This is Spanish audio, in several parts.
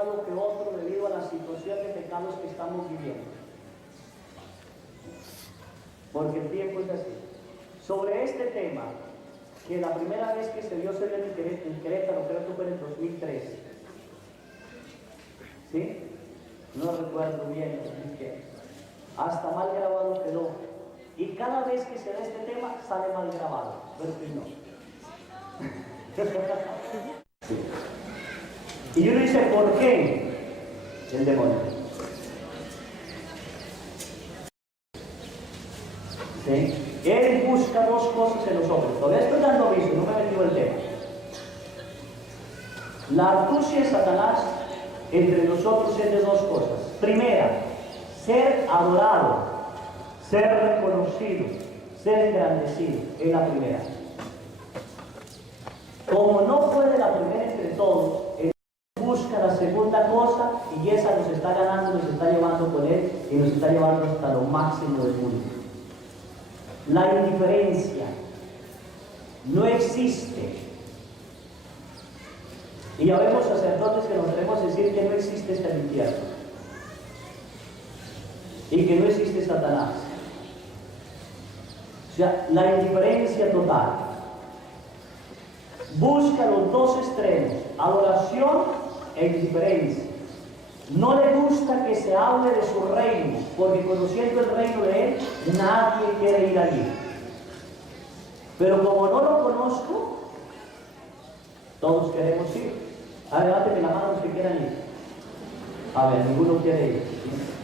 grado que otro debido a la situación de pecados que estamos viviendo. Porque el tiempo es así. Sobre este tema, que la primera vez que se dio se dio en Querétaro, creo que fue en el 2003. ¿Sí? No recuerdo bien, hasta mal grabado quedó. Y cada vez que se da este tema, sale mal grabado. Pero que no. Sí. Y uno dice, ¿por qué? El demonio. ¿Sí? Él busca dos cosas en nosotros. Todavía estoy dando aviso, no me he metido el tema. La astucia de Satanás entre nosotros es de dos cosas. Primera, ser adorado, ser reconocido, ser engrandecido. Es la primera. Como no puede la primera entre todos, él busca la segunda cosa y esa nos está ganando, nos está llevando con él y nos está llevando hasta lo máximo del mundo. La indiferencia no existe. Y ya vemos sacerdotes que nos queremos decir que no existe este infierno y que no existe Satanás. O sea, la indiferencia total. Busca los dos extremos, adoración e indiferencia. No le gusta que se hable de su reino, porque conociendo el reino de él, nadie quiere ir allí. Pero como no lo conozco, todos queremos ir. Levanten la mano los que quieran ir. A ver, ninguno quiere ir.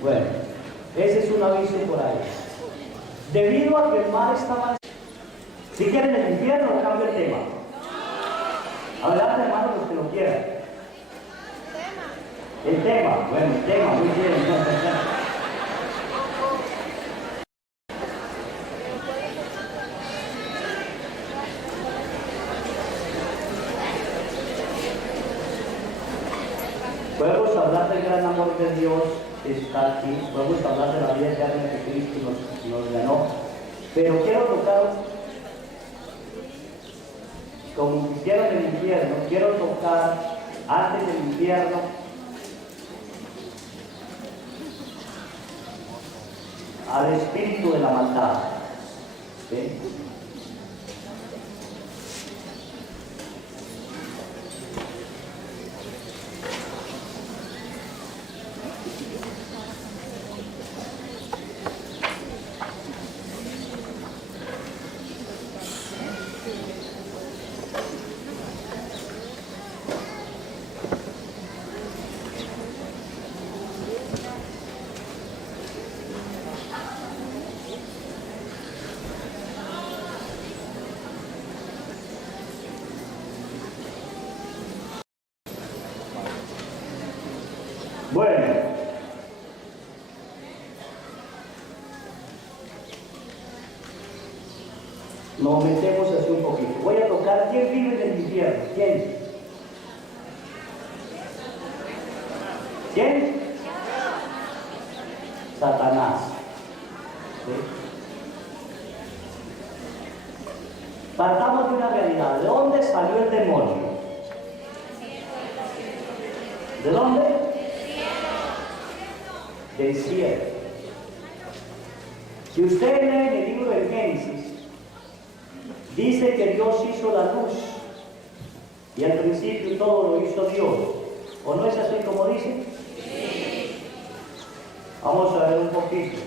Bueno, ese es un aviso por ahí. Debido a que el mar estaba... Si quieren el infierno, cambio el tema. Adelante, hermanos, los que lo quieran. El tema, bueno, el tema, muy bien. Podemos hablar del gran amor de Dios que está aquí, podemos hablar de la vida eterna que Cristo nos ganó, pero quiero tocar, como hicieron en el infierno, quiero tocar antes del infierno al espíritu de la maldad. ¿Sí? Bueno, nos metemos así un poquito. Voy a tocar quién vive en el infierno. ¿Quién? ¿Quién? Satanás. ¿Sí? Partamos de una realidad. ¿De dónde salió el demonio? ¿De dónde? Del cielo. Si usted lee en el libro de Génesis, dice que Dios hizo la luz y al principio todo lo hizo Dios. ¿O no es así como dice? Sí. Vamos a ver un poquito.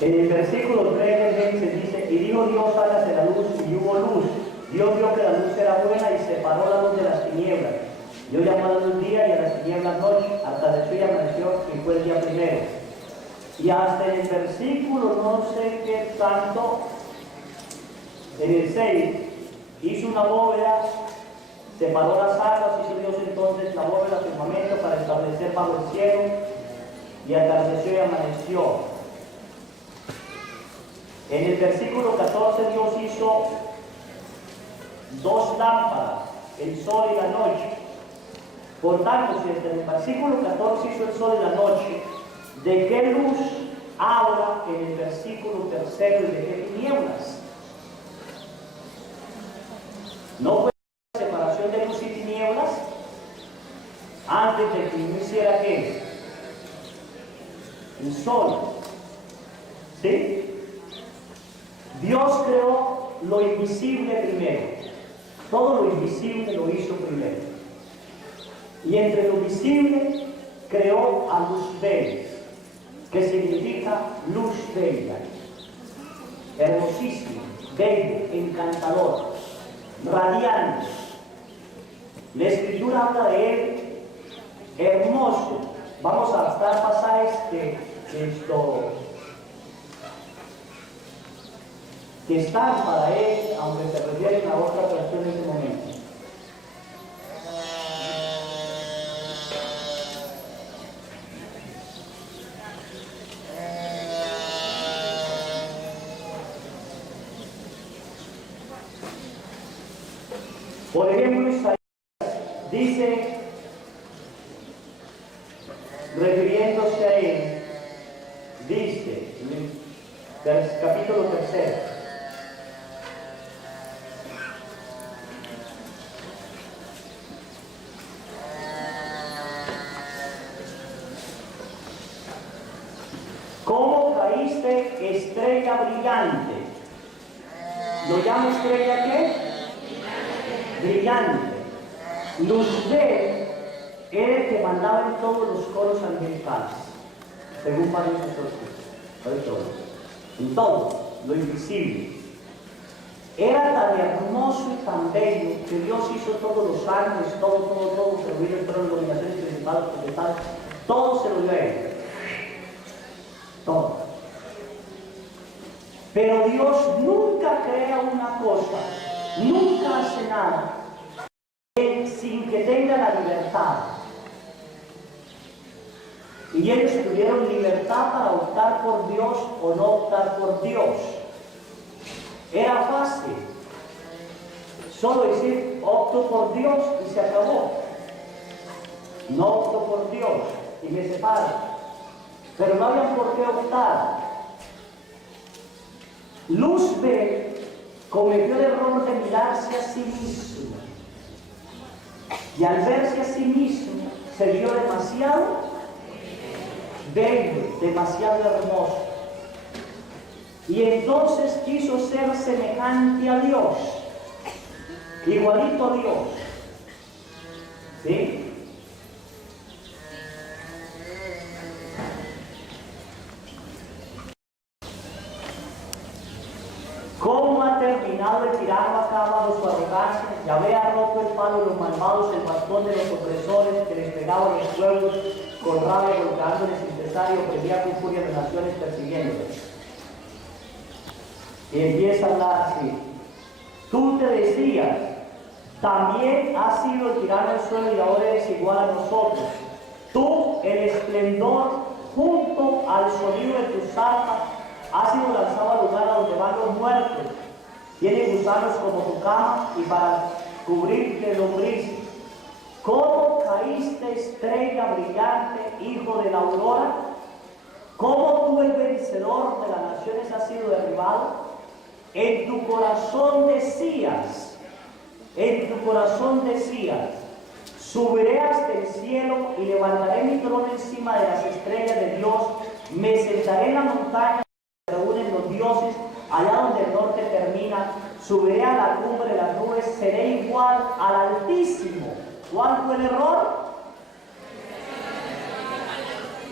En el versículo 3 de Génesis dice, y dijo Dios, hágase la luz, y hubo luz. Dios vio que la luz era buena y separó la luz de las tinieblas. Dios llamó a la luz día y a las tinieblas noche, atardeció y amaneció, y fue el día primero. Y hasta en el versículo no sé qué tanto, en el 6, hizo una bóveda, separó las aguas, hizo Dios entonces la bóveda, el firmamento, para establecer bajo el cielo, y atardeció y amaneció. En el versículo 14 Dios hizo dos lámparas, el sol y la noche. Por tanto, si desde el versículo 14 hizo el sol y la noche, ¿de qué luz habla en el versículo 3 y de qué tinieblas? ¿No fue la separación de luz y tinieblas antes de que no hiciera qué? El sol. ¿Sí? Dios creó lo invisible primero. Todo lo invisible lo hizo primero. Y entre lo visible creó a luz bella, que significa luz bella. Hermosísimo, bello, encantador, radiante. La Escritura habla de él hermoso. Vamos a adaptar pasajes que están para él, aunque se refieren a otra versión en ese momento. Por ejemplo, Isaías dice, refiriéndose a él, dice, en el capítulo 3, ¿cómo caíste, estrella brillante? ¿Lo llama estrella qué? Brillante. Luzbel era el que mandaba en todos los coros angelicales, según varios autores. En todo, lo invisible. Era tan hermoso y tan bello que Dios hizo todos los ángeles, todo, servir el trono, dominaciones, principados, potestades, todo se lo dio a él. Todo. Pero Dios nunca crea una cosa, nunca hace nada sin que tenga la libertad. Y ellos tuvieron libertad para optar por Dios o no optar por Dios. Era fácil. Solo decir, opto por Dios y se acabó. No opto por Dios y me separo. Pero no había por qué optar. Luzbel cometió el error de mirarse a sí mismo. Y al verse a sí mismo, se vio demasiado bello, demasiado hermoso. Y entonces quiso ser semejante a Dios, igualito a Dios. ¿Sí? ¿Cómo ha terminado el tirano acá bajo su arrogancia? Yahvé ha roto el palo de los malvados, el bastón de los opresores, que les pegaba a los pueblos con rabia, golpeándoles sin cesar y oprimía con furia de naciones persiguiéndoles. Y empieza a hablar así. Tú te decías, también has sido el tirano del suelo y ahora eres igual a nosotros. Tú, el esplendor, junto al sonido de tus arpas, has sido lanzado al lugar a donde van los muertos. Tienes gusanos como tu cama y para cubrirte de lombrices. ¿Cómo caíste, estrella brillante, hijo de la aurora? ¿Cómo tú, el vencedor de las naciones, has sido derribado? En tu corazón decías, subiré hasta el cielo y levantaré mi trono encima de las estrellas de Dios, me sentaré en la montaña donde se reúnen los dioses, allá donde el norte termina, subiré a la cumbre de las nubes, seré igual al Altísimo. ¿Cuál fue el error?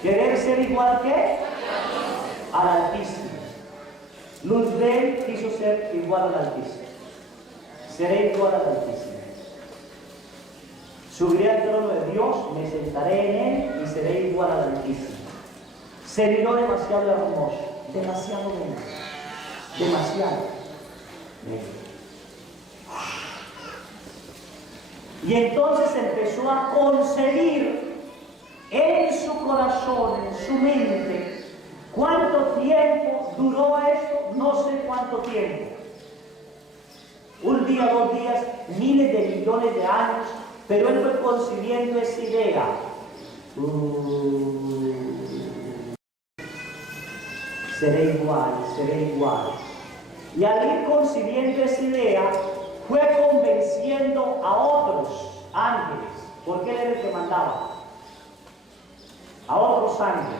¿Querer ser igual qué? Al Altísimo. Luzbel quiso ser igual al Altísimo. Seré igual al Altísimo. Subiré al trono de Dios, me sentaré en él y seré igual al Altísimo. Se miró demasiado hermoso, demasiado bello, demasiado bello. Y entonces empezó a concebir en su corazón, en su mente, ¿Cuánto tiempo duró esto? No sé cuánto tiempo. Un día, 2 días, miles de millones de años, pero él fue concibiendo esa idea. Seré igual, seré igual. Y al ir concibiendo esa idea, fue convenciendo a otros ángeles, porque él era el que mandaba, a otros ángeles.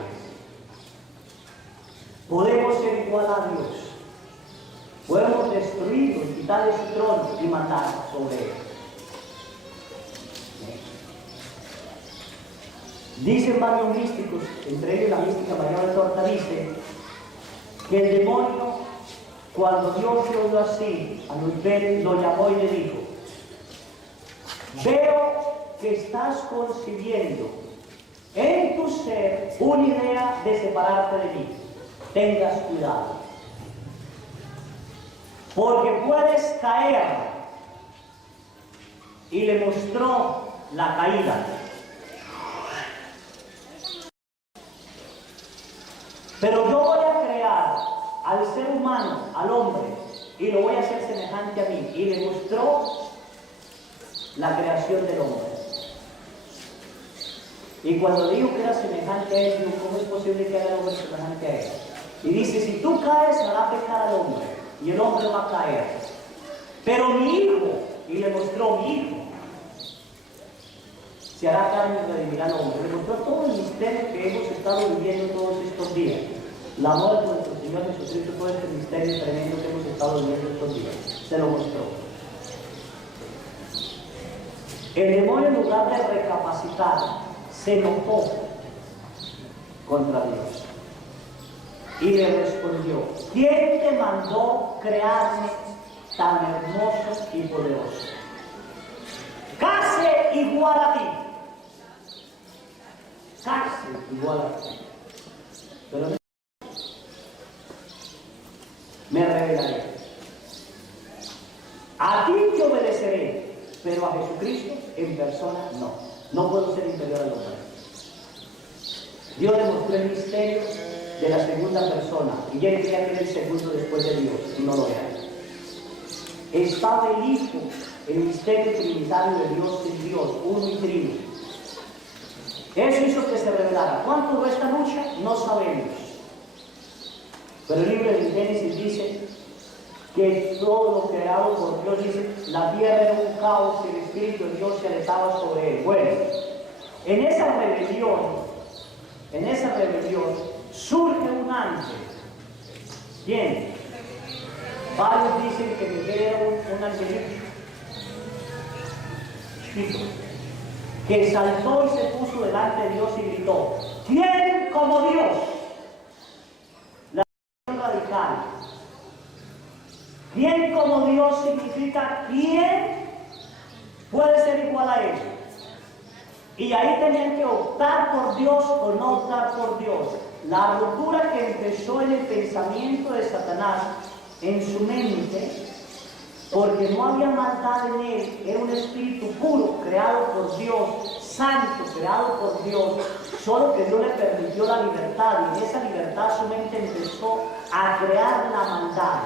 Podemos ser igual a Dios. Podemos destruirlo, quitarle su trono y matar sobre él. Dicen varios místicos, entre ellos la mística María de Torta, dice que el demonio, cuando Dios lo oyó así, a Lucifer lo llamó y le dijo: veo que estás concibiendo en tu ser una idea de separarte de mí. Tengas cuidado, porque puedes caer. Y le mostró la caída. Pero yo voy a crear al ser humano, al hombre, y lo voy a hacer semejante a mí. Y le mostró la creación del hombre. Y cuando dijo que era semejante a él, dijo: ¿cómo es posible que haga el hombre semejante a él? Y dice: si tú caes, hará pecar al hombre, y el hombre va a caer. Pero mi hijo, y le mostró: mi hijo se hará carne y redimirá al hombre. Le mostró todo el misterio que hemos estado viviendo todos estos días. La muerte de nuestro Señor Jesucristo, todo este misterio tremendo que hemos estado viviendo estos días. Se lo mostró. El demonio, en lugar de recapacitar, se enojó contra Dios. Y le respondió: ¿quién te mandó crearme tan hermoso y poderoso? Casi igual a ti. Casi igual a ti. Pero me revelaré. A ti te obedeceré, pero a Jesucristo en persona no. No puedo ser inferior al hombre. Dios le mostró el misterio de la segunda persona, y él creía que era el segundo después de Dios, y no lo era. Estaba el Hijo, el misterio trinitario de Dios en Dios, uno y trino. Eso hizo que se revelara. ¿Cuánto duró esta lucha? No sabemos. Pero el libro de Génesis dice que todo lo creado por Dios, dice, la tierra era un caos y el Espíritu de Dios se alentaba sobre él. Bueno, en esa rebelión surge un ángel. ¿Quién? Varios dicen que Miguel era un angelito chiquito, que saltó y se puso delante de Dios y gritó: ¿quién como Dios? La radical. ¿Quién como Dios significa quién puede ser igual a él? Y ahí tenían que optar por Dios o no optar por Dios. La ruptura que empezó en el pensamiento de Satanás, en su mente, porque no había maldad en él, era un espíritu puro, creado por Dios, santo, creado por Dios, solo que Dios le permitió la libertad, y en esa libertad su mente empezó a crear la maldad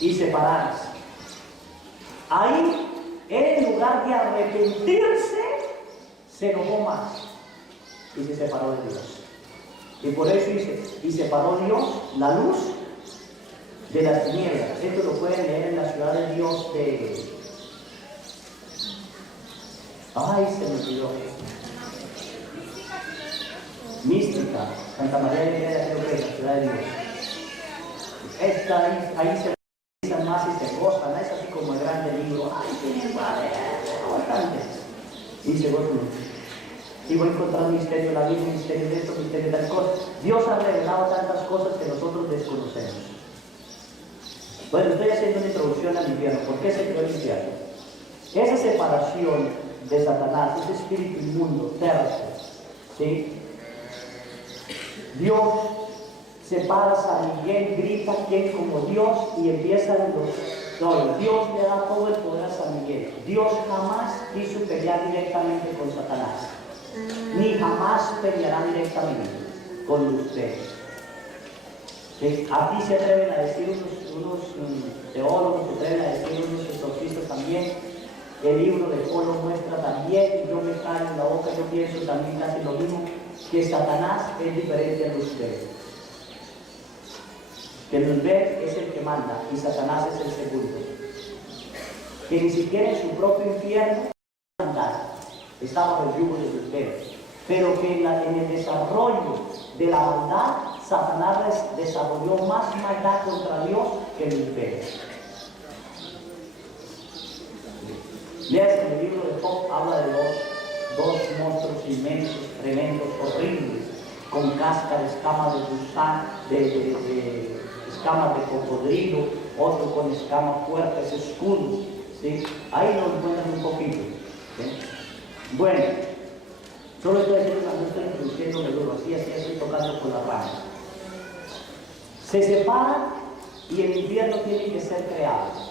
y separarse. Ahí, él, en lugar de arrepentirse, se enojó más y se separó de Dios. Y por eso dice: y separó Dios la luz de las tinieblas. Esto lo pueden leer en la ciudad de Dios de... Ay, se me olvidó. Mística, Santa María de Greda, creo que es la ciudad de Dios. Ahí se realizan más y se gozan, es así como el grande libro. Ay, tienen bastante. Y se gozan mucho. Y voy a encontrar misterio, la Biblia, misterio de esto, misterio de tal cosa. Dios ha revelado tantas cosas que nosotros desconocemos. Bueno, estoy haciendo una introducción al infierno. ¿Por qué se creó el infierno? Esa separación de Satanás, ese espíritu inmundo, terco, ¿sí? Dios separa a San Miguel, grita: ¿quién como Dios? Y empiezan los... Dios le da todo el poder a San Miguel. Dios jamás quiso pelear directamente con Satanás. ni jamás peleará directamente con ustedes. ¿Sí? Aquí se atreven a decir unos teólogos, se atreven a decir unos exorcistas también. El libro de Polo muestra también, y yo me callo en la boca, yo pienso también casi lo mismo, que Satanás es diferente a ustedes. Que Luzbel es el que manda y Satanás es el segundo. Que ni siquiera en su propio infierno está bajo el yugo de Luzbel. Pero que en el desarrollo de la maldad, Satanás desarrolló más maldad contra Dios que Luzbel. Leas en el libro de Job, habla de dos monstruos inmensos, tremendos, horribles, con cáscara, escamas de gusano, escamas de cocodrilo, otro con escamas fuertes, escudos. ¿Sí? Ahí nos encuentran un poquito. ¿Sí? Bueno, solo estoy haciendo una muestra introduciendo de duro, así estoy tocando con la rama. Se separan y el infierno tiene que ser creado.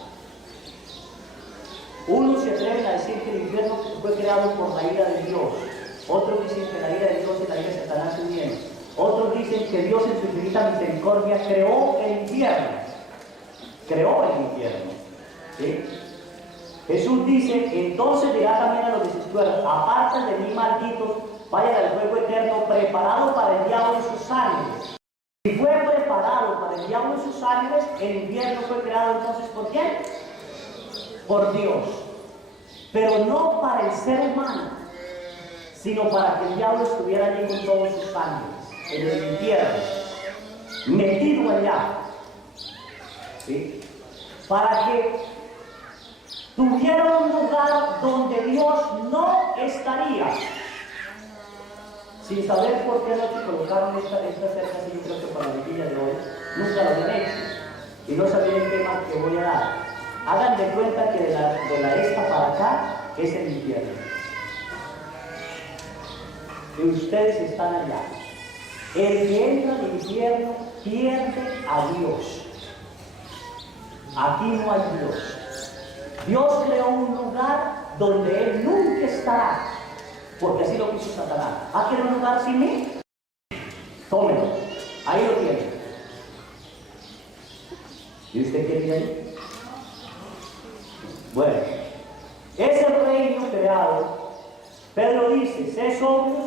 Unos se atreven a decir que el infierno fue creado por la ira de Dios. Otros dicen que la ira de Dios y la ira de Satanás se unieron. Otros dicen que Dios en su infinita misericordia creó el infierno. Creó el infierno. ¿Sí? Jesús dice, entonces dirá también a los desesperados, aparten de mí, malditos, vayan al fuego eterno preparado para el diablo y sus ángeles. Si fue preparado para el diablo y sus ángeles, el infierno fue creado entonces ¿por quién? Por Dios. Pero no para el ser humano, sino para que el diablo estuviera allí con todos sus ángeles, en el infierno, metido allá. ¿Sí? Para que tuviera un lugar donde Dios no estaría. Sin saber por qué noche colocaron esta cerca, así yo creo que para la vigilia de hoy, nunca lo habían hecho. Y no sabía el tema que voy a dar. Hagan de cuenta que de la esta para acá es el infierno. Y ustedes están allá. El que entra al infierno pierde a Dios. Aquí no hay Dios. Dios creó un lugar donde Él nunca estará, porque así lo quiso Satanás. ¿Ah, quiere un lugar sin mí? Tómelo. Ahí lo tiene. ¿Y usted quiere ir ahí? Bueno, ese reino creado, Pedro dice, sé sobrios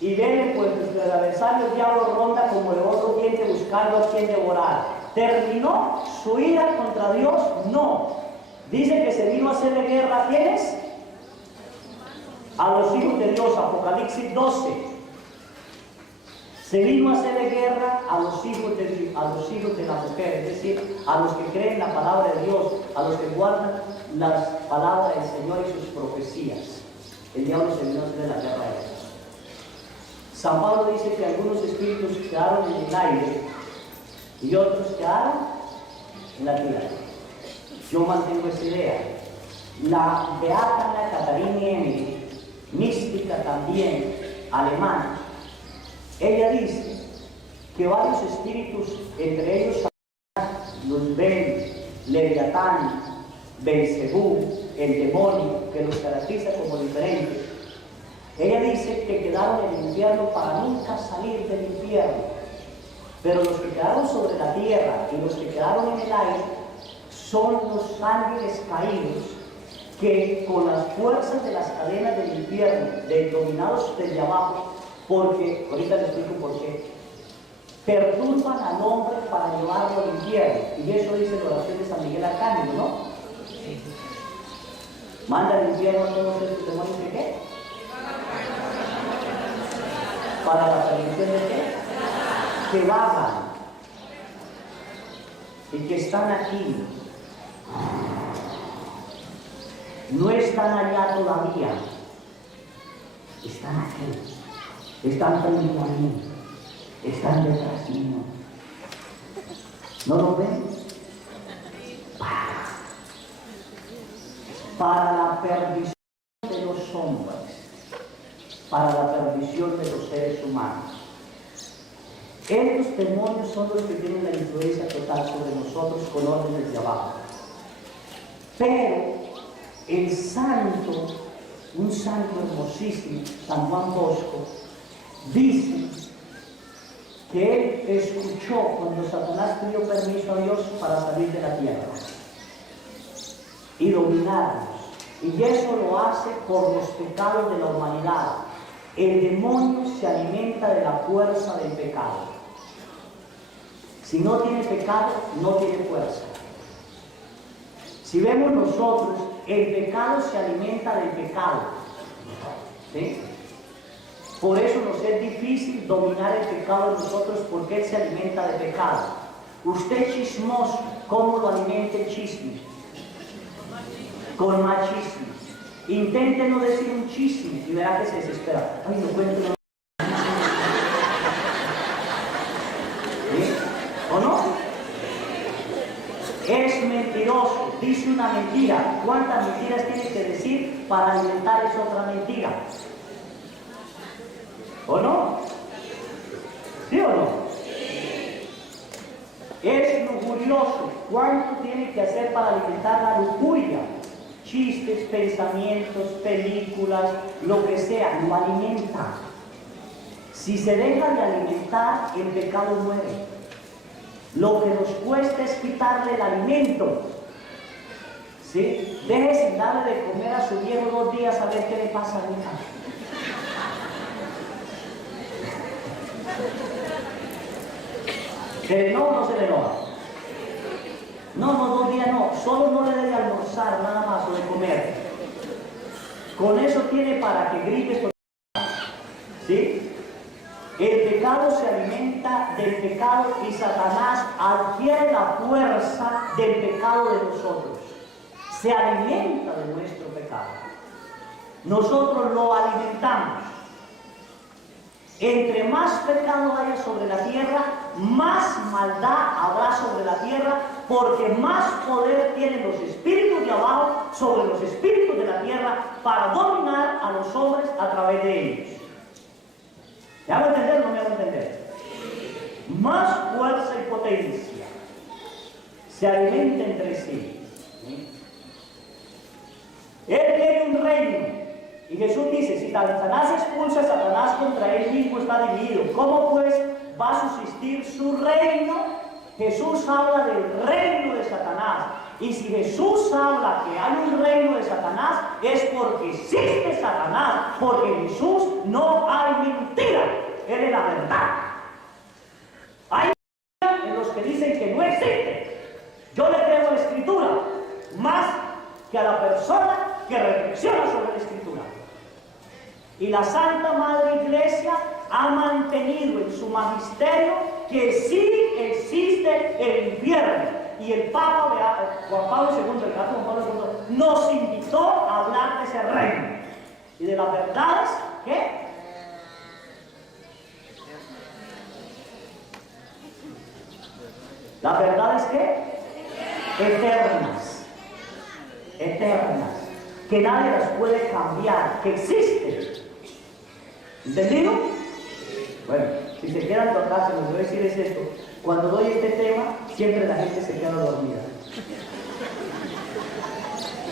y velen, pues nuestro adversario el diablo ronda como león rugiente buscando a quien devorar. ¿Terminó su ira contra Dios? No. Dice que se vino a hacerle guerra ¿a quiénes? A los hijos de Dios, Apocalipsis 12. Se vino a hacerle guerra a los hijos de la mujer, es decir, a los que creen la palabra de Dios, a los que guardan las palabras del Señor y sus profecías. El diablo se vino a hacerle la guerra a ellos. San Pablo dice que algunos espíritus quedaron en el aire y otros quedaron en la tierra. Yo mantengo esa idea. La beata Ana Catarina Emily, mística también alemana, ella dice que varios espíritus, entre ellos Luzbel, Leviatán, Belcebú, el demonio, que los caracteriza como diferentes, ella dice que quedaron en el infierno para nunca salir del infierno. Pero los que quedaron sobre la tierra y los que quedaron en el aire son los ángeles caídos que con las fuerzas de las cadenas del infierno, dominados desde abajo, porque, ahorita les explico por qué, perturban al hombre para llevarlo al infierno. Y eso dice la oración de San Miguel Arcángel, ¿no? Manda al infierno a todos estos demonios que ¿qué? Para la perdición de qué? Que vagan y que están aquí. No están allá todavía, están aquí. Están frente a mí, están detrás mío. ¿No lo ven? Para la perdición de los hombres, para la perdición de los seres humanos. Estos demonios son los que tienen la influencia total sobre nosotros con órdenes de abajo. Pero el santo un santo hermosísimo, San Juan Bosco, dice que él escuchó cuando Satanás pidió permiso a Dios para salir de la tierra y dominarnos. Y eso lo hace por los pecados de la humanidad. El demonio se alimenta de la fuerza del pecado. Si no tiene pecado, no tiene fuerza. Si vemos nosotros, el pecado se alimenta del pecado. ¿Sí? Por eso nos es difícil dominar el pecado de nosotros, porque él se alimenta de pecado. Usted chismoso, ¿cómo lo alimenta el chisme? Con más chisme. Intente no decir un chisme y verá que se desespera. Ay, no cuento una... ¿Sí? ¿O no? Es mentiroso, dice una mentira. ¿Cuántas mentiras tiene que decir para alimentar esa otra mentira? ¿O no? ¿Sí o no? Es lujurioso. ¿Cuánto tiene que hacer para alimentar la lujuria? Chistes, pensamientos, películas, lo que sea, lo alimenta. Si se deja de alimentar, el pecado muere. Lo que nos cuesta es quitarle el alimento. ¿Sí? Deje sin darle de comer a su viejo 2 días a ver qué le pasa a mi hija. ¿Se enoja o no se le enoja? No, 2 días no. Solo no le debe almorzar nada más o de comer. Con eso tiene para que grites. ¿Sí? El pecado se alimenta del pecado y Satanás adquiere la fuerza del pecado de nosotros. Se alimenta de nuestro pecado. Nosotros lo alimentamos. Entre más pecado haya sobre la tierra, más maldad habrá sobre la tierra, porque más poder tienen los espíritus de abajo sobre los espíritus de la tierra para dominar a los hombres a través de ellos. ¿Me hago entender o no me hago entender? Más fuerza y potencia se alimenta entre sí. Él tiene un reino. Y Jesús dice, si Satanás expulsa a Satanás, contra él mismo está dividido. ¿Cómo pues va a subsistir su reino? Jesús habla del reino de Satanás. Y si Jesús habla que hay un reino de Satanás, es porque existe Satanás. Porque en Jesús no hay mentira. Él es la verdad. Hay mentira en los que dicen que no existe. Yo le creo a la Escritura más que a la persona que reflexiona sobre la Escritura. Y la Santa Madre Iglesia ha mantenido en su magisterio que sí existe el infierno. Y el Papa Juan Pablo II, el Papa Juan Pablo II, nos invitó a hablar de ese reino y de las verdades que las verdades que eternas, que nadie las puede cambiar, que existen. ¿Entendido? Bueno, si se quedan tocados, lo que voy a decir es esto. Cuando doy este tema, siempre la gente se queda dormida.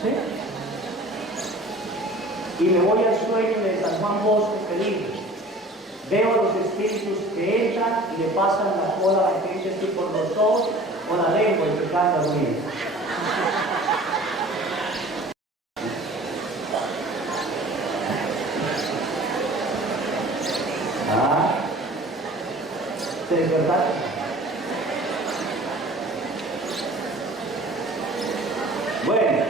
¿Sí? Y me voy al sueño de San Juan Bosco que dice: veo a los espíritus que entran y le pasan la cola a la gente así por los ojos, con la lengua y se canta dormido. ¿Se despertaron? Bueno,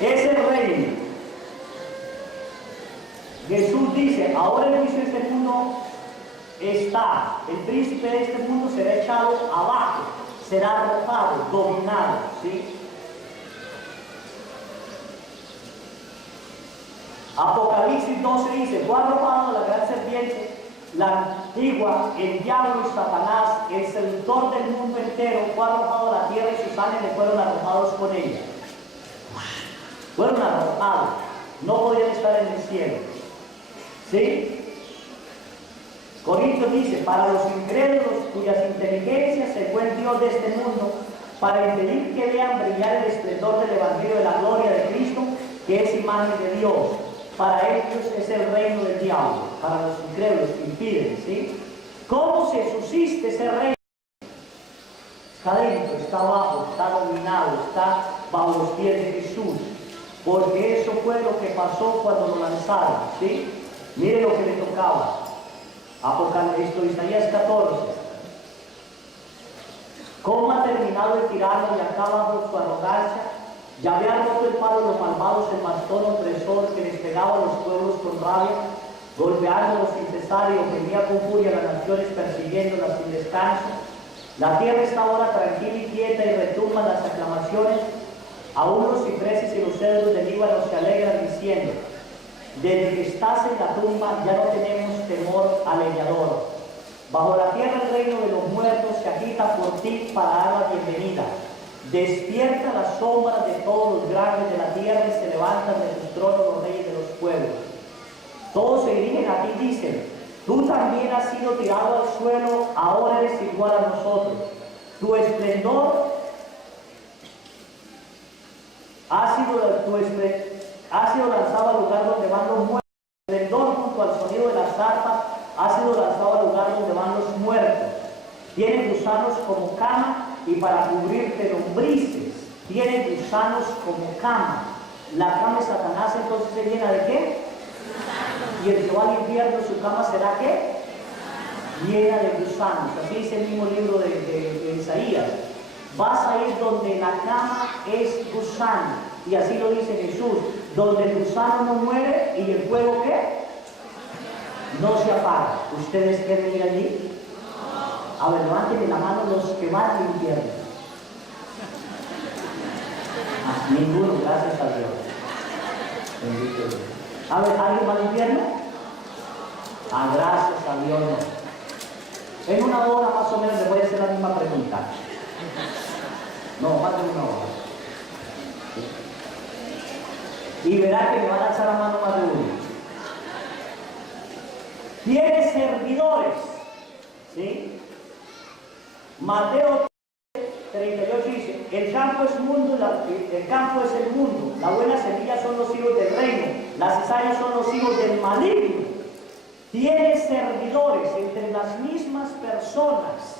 ese reino, Jesús dice, ahora el juicio de este mundo está, el príncipe de este mundo será echado abajo, será arrojado, dominado, ¿sí? Apocalipsis 12 dice, fue arrojado la gran serpiente, la antigua, el diablo y Satanás, el seductor del mundo entero, fue arrojado a la tierra y sus ángeles fueron arrojados con ella. Fueron arrojados, no podían estar en el cielo. ¿Sí? Corintios dice, para los incrédulos cuyas inteligencias se fue el Dios de este mundo, para impedir que vean brillar el esplendor del Evangelio de la gloria de Cristo, que es imagen de Dios. Para ellos es el reino del diablo, para los incrédulos que impiden, ¿sí? ¿Cómo se subsiste ese reino? Está dentro, está abajo, está dominado, está bajo los pies de Jesús, porque eso fue lo que pasó cuando lo lanzaron, ¿sí? Mire lo que le tocaba. Apocalipsis, Isaías 14. ¿Cómo ha terminado el tirano y acaba con su arrogancia? Ya había roto el palo de los malvados, el bastón opresor que les pegaba a los pueblos con rabia, golpeándolos sin cesar y oprimía con furia a las naciones, persiguiéndolas sin descanso. La tierra está ahora tranquila y quieta y retumban las aclamaciones. Aún los cipreses y los cedros del Líbano se alegran diciendo: desde que estás en la tumba ya no tenemos temor al leñador. Bajo la tierra el reino de los muertos se agita por ti para dar la bienvenida. Despierta las sombras de todos los grandes de la tierra y se levantan de sus tronos los reyes de los pueblos. Todos se dirigen a ti y dicen: tú también has sido tirado al suelo, ahora eres igual a nosotros. Tu esplendor ha sido lanzado al lugar donde van los muertos. Tu esplendor junto al sonido de las arpas ha sido lanzado al lugar donde van los muertos. Tienes gusanos como cama y para cubrirte lombrices. Tienes gusanos como cama. La cama de Satanás entonces se llena ¿de qué? Y el que va al infierno, su cama será ¿qué? Llena de gusanos. Así dice el mismo libro de Isaías. Vas a ir donde la cama es gusano. Y así lo dice Jesús. Donde el gusano no muere y el fuego ¿qué? No se apaga. ¿Ustedes quieren ir allí? A ver, levanten la mano los que van al infierno. Ninguno, gracias a Dios. Bendito Dios. A ver, ¿alguien va al infierno? Gracias a Dios no. En una hora más o menos le voy a hacer la misma pregunta. No, más de una hora. Y verá que me van a alzar la mano más de uno. Tiene servidores. ¿Sí? Mateo 38 dice: el campo es mundo, el campo es el mundo, la buena semilla son los hijos del reino, las cizañas son los hijos del maligno. Tiene servidores, entre las mismas personas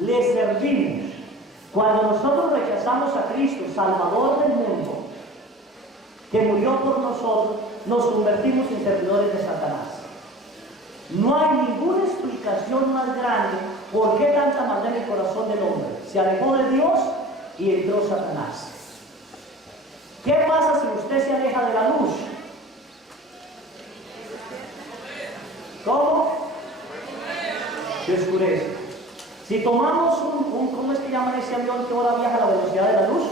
le servimos. Cuando nosotros rechazamos a Cristo, Salvador del mundo, que murió por nosotros, nos convertimos en servidores de Satanás. No hay ninguna explicación más grande por qué tanta maldad en el corazón del hombre. Se alejó de Dios y entró Satanás. ¿Qué pasa si usted se aleja de la luz? ¿Cómo? Se oscurece. Si tomamos ¿cómo es que llaman ese avión que ahora viaja a la velocidad de la luz?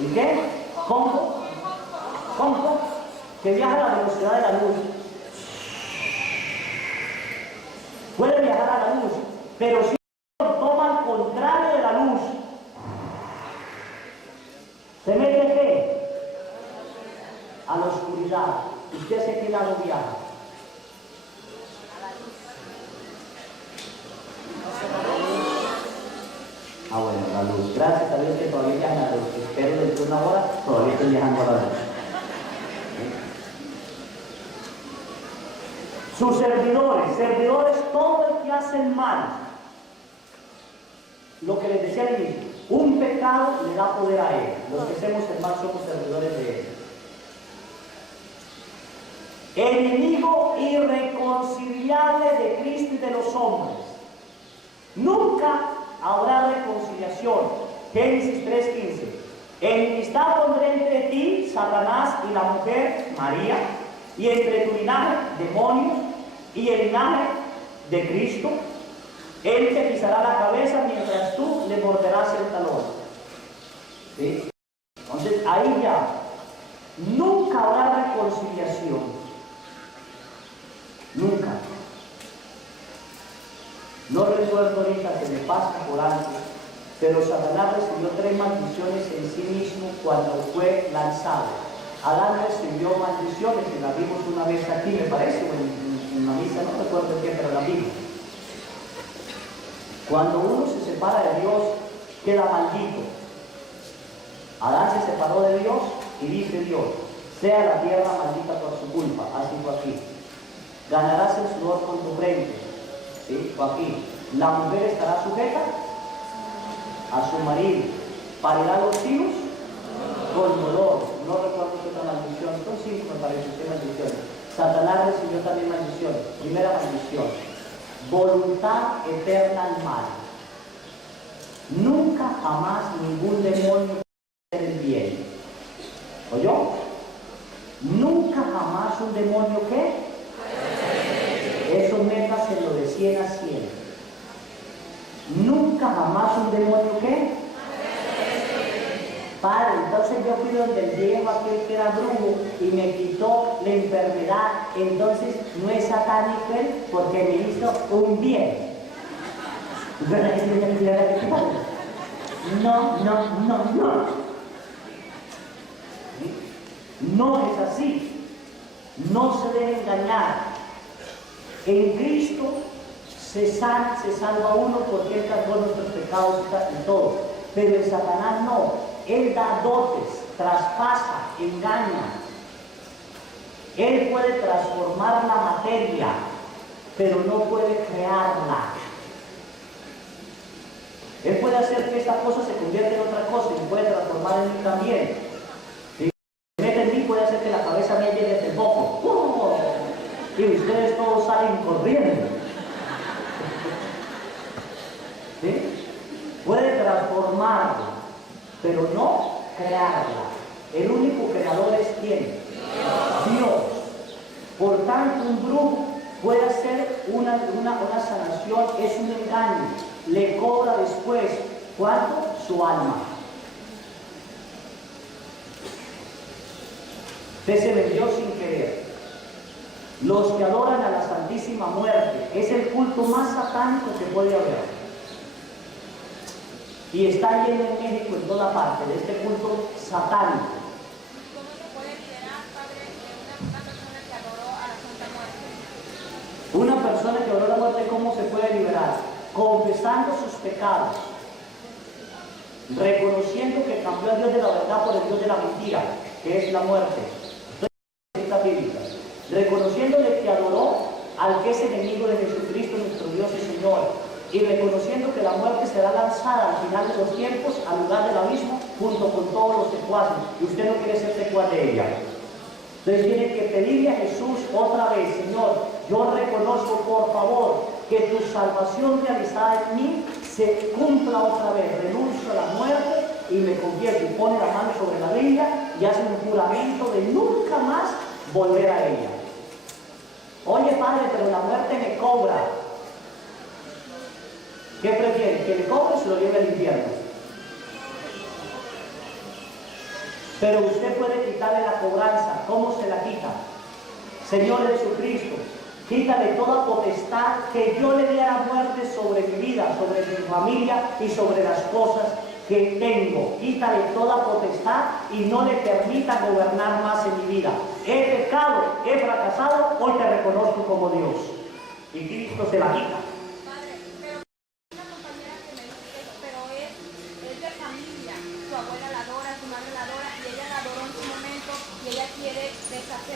¿El qué? ¿Cómo? Que viaja a la velocidad de la luz. Puede viajar a la luz, pero si toma al contrario de la luz, se mete ¿qué? A la oscuridad. ¿Usted hacia qué lado viaja? Bueno, la luz. Gracias a Dios que todavía viajan a la luz. Espero dentro de una hora todavía estoy viajando a la luz. Sus servidores, todo el que hacen mal. Lo que les decía al inicio, un pecado le da poder a él. Los que hacemos el mal somos servidores de él. Enemigo irreconciliable de Cristo y de los hombres. Nunca habrá reconciliación. Génesis 3:15. Enemistad pondré entre ti, Satanás, y la mujer, María, y entre tu linaje, demonios, y el linaje de Cristo. Él te pisará la cabeza mientras tú le morderás el talón. ¿Sí? Entonces ahí ya nunca habrá reconciliación. Nunca. No recuerdo ahorita que me pasa por alto, pero Satanás recibió 3 maldiciones en sí mismo cuando fue lanzado. Adán recibió maldiciones, que la vimos una vez aquí, me parece, o en una misa, no recuerdo qué, pero la vimos. Cuando uno se separa de Dios, queda maldito. Adán se separó de Dios y dice Dios, sea la tierra maldita por su culpa. Así fue aquí. Ganarás el sudor con tu frente. ¿Sí? Fue aquí. La mujer estará sujeta a su marido. Parirá los hijos con dolor. No recuerdo qué otra maldición. Son 5, me parece, 6 maldiciones. Satanás recibió también maldiciones. Primera maldición. Voluntad eterna al mal. Nunca jamás ningún demonio puede hacer el bien. ¿Oyó? Nunca jamás un demonio ¿qué? Eso métaselo de 100 a 100. Nunca jamás un demonio ¿qué? Padre, entonces yo fui donde el viejo aquel que era brujo y me quitó la enfermedad, entonces no es satánico él porque me hizo un bien. No, no, no, no. No es así. No se debe engañar. En Cristo se salva uno porque Él cargó nuestros pecados y todo. Pero en Satanás no. Él da dotes, traspasa, engaña. Él puede transformar la materia, pero no puede crearla. Él puede hacer que esta cosa se convierta en otra cosa y puede transformar en mí también. Si se mete en mí, puede hacer que la cabeza me llegue hasta el boco. ¡Oh! Y ustedes todos salen corriendo. ¿Sí? Puede transformarla, pero no crearla. El único creador es ¿quién? Dios. Por tanto, un brujo puede hacer una sanación, es un engaño. Le cobra después, ¿cuánto? Su alma. Usted se vendió sin querer. Los que adoran a la Santísima Muerte es el culto más satánico que puede haber. Y está lleno en México, en toda parte, de este culto satánico. ¿Cómo se puede liberar, Padre, de una persona que adoró a la Santa Muerte? Una persona que adoró a la muerte, ¿cómo se puede liberar? Confesando sus pecados, reconociendo que cambió al Dios de la verdad por el Dios de la mentira, que es la muerte. Cita bíblica. Reconociéndole que adoró al que es enemigo de Jesucristo, nuestro Dios y Señor. Y reconociendo que la muerte será lanzada al final de los tiempos al lugar del abismo junto con todos los secuaces, y usted no quiere ser secuaz de ella. Entonces tiene que pedirle a Jesús otra vez: Señor, yo reconozco, por favor, que tu salvación realizada en mí se cumpla otra vez. Renuncio a la muerte y me convierto, y pone la mano sobre la Biblia y hace un juramento de nunca más volver a ella. Oye, Padre, pero la muerte me cobra. ¿Qué prefiere? ¿Que le cobre o se lo lleve al infierno? Pero usted puede quitarle la cobranza. ¿Cómo se la quita? Señor Jesucristo, quítale toda potestad que yo le dé a la muerte sobre mi vida, sobre mi familia y sobre las cosas que tengo. Quítale toda potestad y no le permita gobernar más en mi vida. He pecado, he fracasado, hoy te reconozco como Dios. Y Cristo se la quita.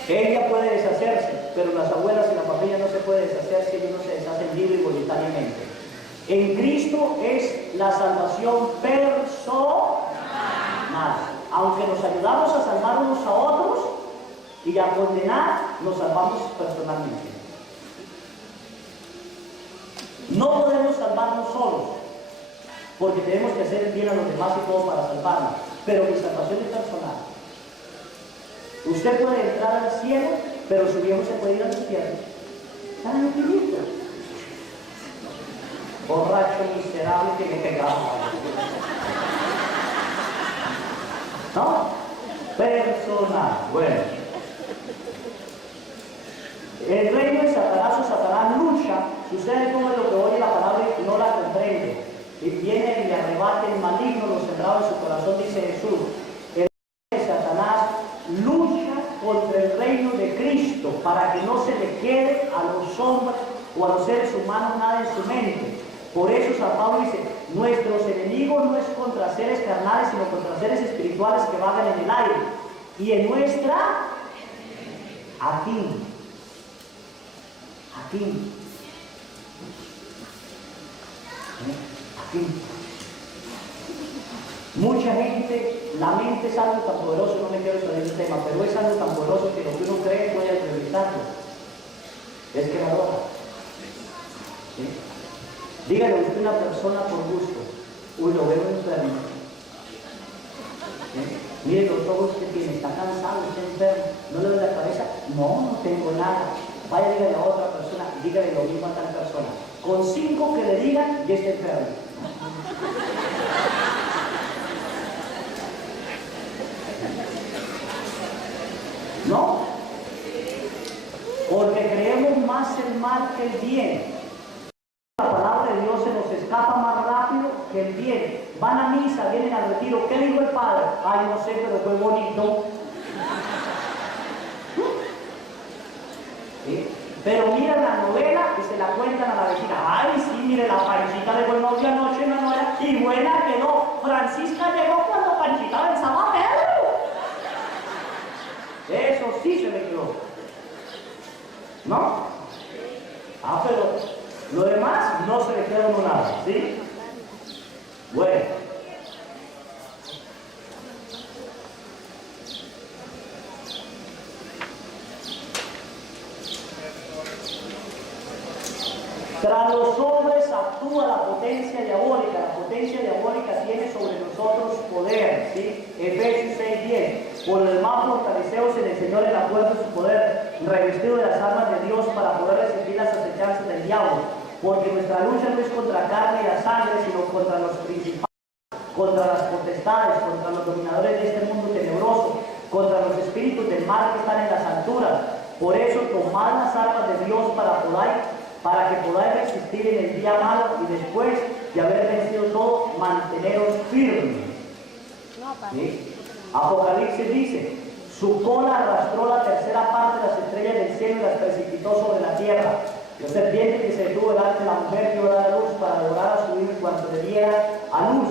Ella puede deshacerse, pero las abuelas y la familia no se puede deshacer si ellos no se deshacen libre y voluntariamente. En Cristo es la salvación personal. Aunque nos ayudamos a salvar unos a otros y a condenar, nos salvamos personalmente. No podemos salvarnos solos, porque tenemos que hacer el bien a los demás y todo para salvarnos, pero mi salvación es personal. Usted puede entrar al cielo, pero su viejo se puede ir al infierno. Está en el infinito. Borracho miserable que me pegaba. ¿No? Personal. Bueno. El reino de Satanás o Satanás lucha. Si usted come lo que oye la palabra y no la comprende, y viene y le arrebata el maligno lo sembrado en su corazón, dice Jesús. El reino de Satanás lucha contra el reino de Cristo para que no se le quede a los hombres o a los seres humanos nada en su mente. Por eso San Pablo dice: nuestros enemigos no es contra seres carnales, sino contra seres espirituales que vagan en el aire. Y en nuestra, aquí. Mucha gente, la mente es algo tan poderoso, no me quiero salir del tema, pero es algo tan poderoso que lo que uno cree puede atravesarlo. Es que la roja. ¿Sí? Dígale a usted a una persona por gusto, uy, lo veo enfermo. ¿Sí? Mire los ojos que tiene, está cansado, está enfermo, no le duele la cabeza, no tengo nada. Vaya, dígale a otra persona, dígale lo mismo a tal persona. Con 5 que le digan, ya está enfermo. ¿No? Porque creemos más el mal que el bien. La palabra de Dios se nos escapa más rápido que el bien. Van a misa, vienen al retiro. ¿Qué dijo el padre? Ay, no sé, pero fue bonito. ¿Sí? Pero miran la novela y se la cuentan a la vecina. Ay, sí, mire, la Panchita le fue novia anoche en la novela y buena quedó. Francisca llegó cuando Panchita besaba a Pedro. Eso sí se me quedó. ¿No? Ah, pero lo demás no se le queda a uno nada, ¿sí? Bueno. Tras los hombres actúa la potencia diabólica. La potencia diabólica tiene sobre nosotros poder, ¿sí? Efesios 6:10. Por lo demás, fortaleceos en el Señor en la fuerza de su poder, revestido de las armas de Dios para poder resistir las acechanzas del diablo. Porque nuestra lucha no es contra carne y la sangre, sino contra los principales, contra las potestades, contra los dominadores de este mundo tenebroso, contra los espíritus del mal que están en las alturas. Por eso, tomad las armas de Dios para que podáis resistir en el día malo y después de haber vencido todo, manteneros firmes. ¿Sí? Apocalipsis dice, su cola arrastró la tercera parte de las estrellas del cielo y las precipitó sobre la tierra. La serpiente que se detuvo delante de la mujer dio a dar a luz para adorar a su hijo en cuanto le diera a luz.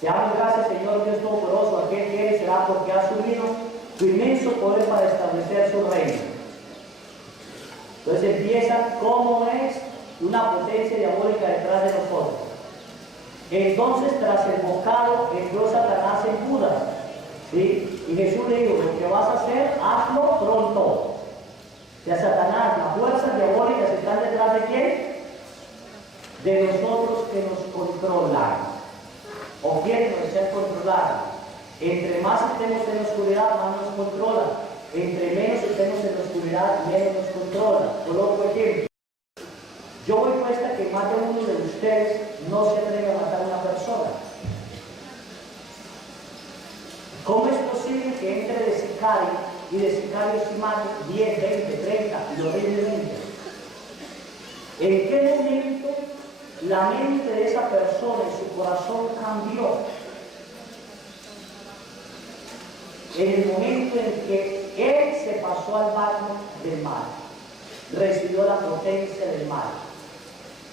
Te damos gracias, Señor Dios Todopoderoso, aquel que eres será porque ha subido tu inmenso poder para establecer su reino. Entonces empieza cómo es una potencia diabólica detrás de nosotros. Entonces, tras el bocado, entró Satanás en Judas, ¿sí? Y Jesús le dijo, lo que vas a hacer, hazlo pronto. O sea, Satanás, las fuerzas diabólicas están detrás de ¿quién? De nosotros que nos controlan. ¿O quieren ser controlados? Entre más estemos en la oscuridad, más nos controla. Entre menos estemos en la oscuridad, menos nos controla. Coloco ejemplo. Yo voy puesta que más de uno de ustedes no se atreve a matar a una persona. ¿Cómo es posible que entre de sicario y de sicario se mate 10, 20, 30 y lo den de 20? ¿En qué momento la mente de esa persona y su corazón cambió? En el momento en que él se pasó al barco del mal, recibió la potencia del mal.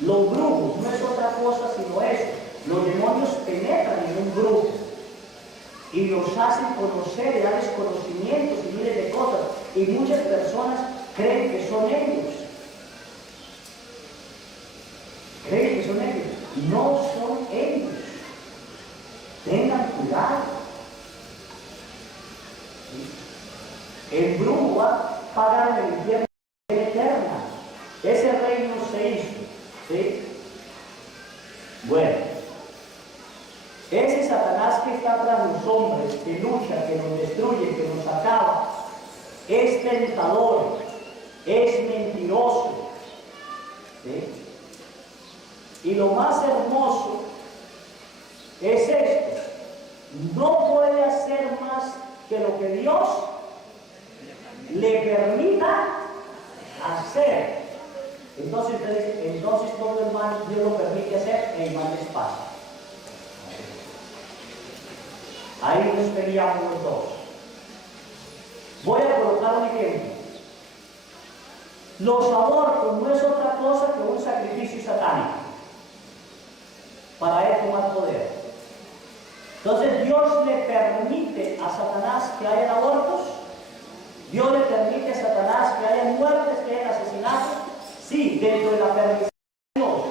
Los brujos no es otra cosa sino eso. Los demonios penetran en un brujo y los hacen conocer y darles conocimientos y miles de cosas. Y muchas personas creen que son ellos. Creen que son ellos. No son ellos. Tengan cuidado. El brujo va a pagar en el infierno eterna. Ese reino se hizo. ¿Sí? Bueno, ese Satanás que está tras los hombres, que lucha, que nos destruye, que nos acaba, es tentador, es mentiroso. ¿Sí? Y lo más hermoso es esto: no puede hacer más que lo que Dios le permita hacer. Entonces usted dice, entonces todo el mal Dios lo permite hacer, el mal les pasa. Ahí nos peleamos los dos. Voy a colocar un ejemplo. Los abortos no es otra cosa que un sacrificio satánico. para él tomar poder. Entonces Dios le permite a Satanás que haya abortos, Dios le permite a Satanás que haya muertes, que haya asesinatos, sí, dentro de la permisión de Dios.